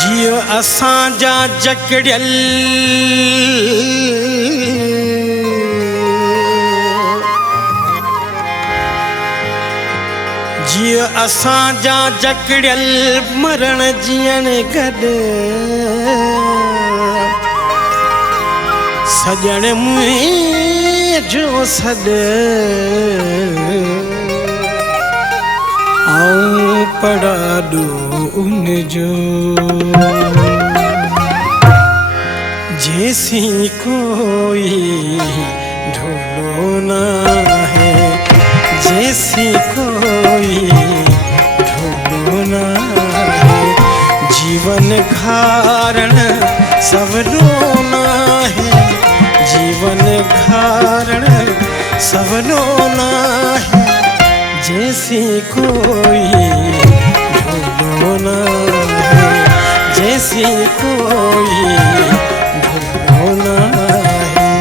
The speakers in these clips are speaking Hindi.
जियो असांजा जकड़ियल जियो असांजा जकड़ियल मरण जियण गॾु सजण मुंहिंजो सॾु आऊं पढ़ाॾो उनजो जैसी कोई ढोलो ना है जैसी कोई ढोलो ना है जीवन कारण सवलो ना है जीवन कारण सवलो ना है जैसी कोई ढोलो ना है जैसी कोई ढोलो ना है।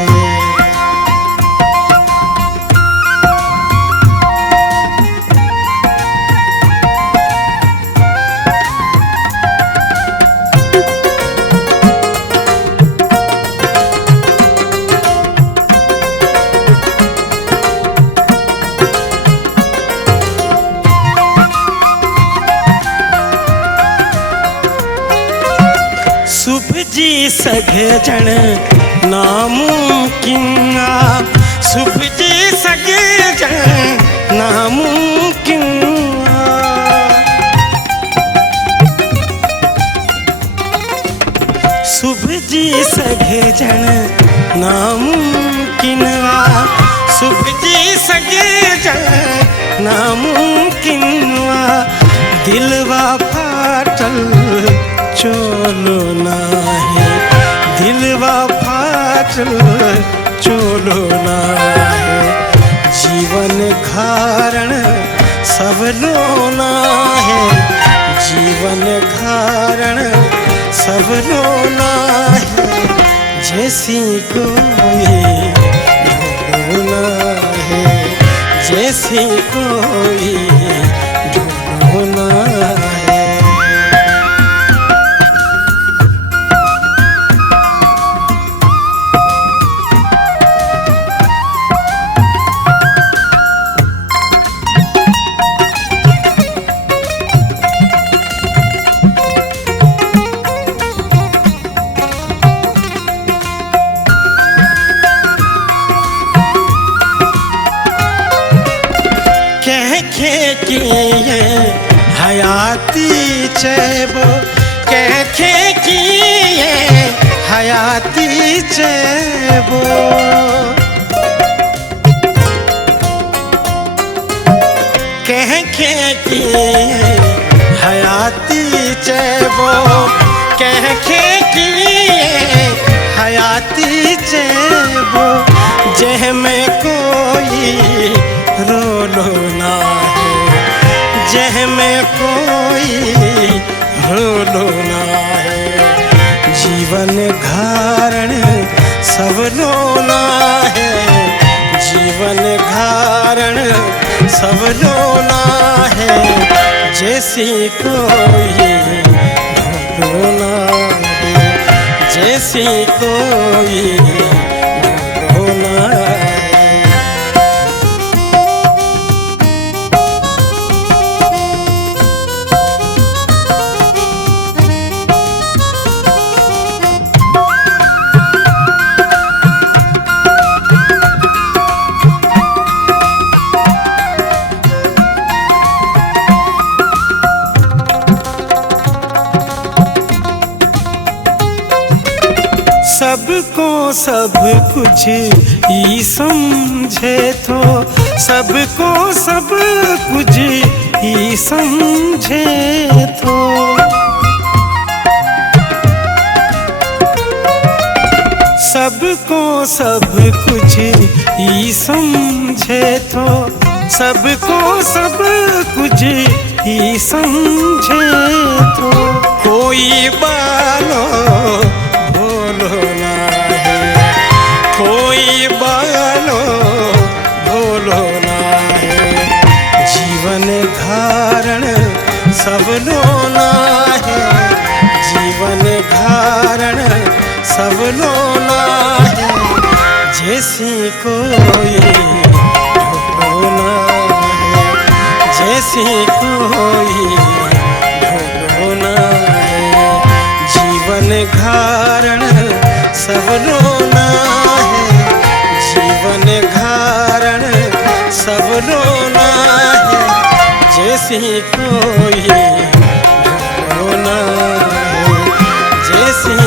सुबजी सघजण नामुमकिन आ सुबजी सघजण नामुमकिन आ सुबजी सघजण नामुमकिन आ सुबजी सघजण नामुमकिन आ दिलवा फाटल चोलो ना है दिलवा फाटल चोलो ना है जीवन कारण सवलो ना है जीवन कारण सवलो ना है जैसी कोई ढोलो ना है जैसी कोई ढोलो ना है। हयाती चेबो कैखे की हयाती चेबो कैखे की हयाती चेबो कैखे की हयाती चेबो जह में कोई रोलो ना है जह में कोई रोलो ना है जीवन कारण सवलो ना है जीवन कारण सवलो ना है जैसी कोई ढोलो ना है जैसी कोई ढोलो ना है। सबको सब कुछ ही समझे तो सबको सब कुछ ही समझे तो सबको सब कुछ ही समझे तो सबको सब कुछ ही समझे तो कोई बालो भोलो ना है कोई बालो भोलो ना धारण सब लोना है, जीवन धारण सब लोना है, जैसी कोई ढोना है, जैसी कोई ढोना है, जीवन धारण सब लोना है, जीवन धारण सब लोना है, जैसी कोई ढोना है, जैसी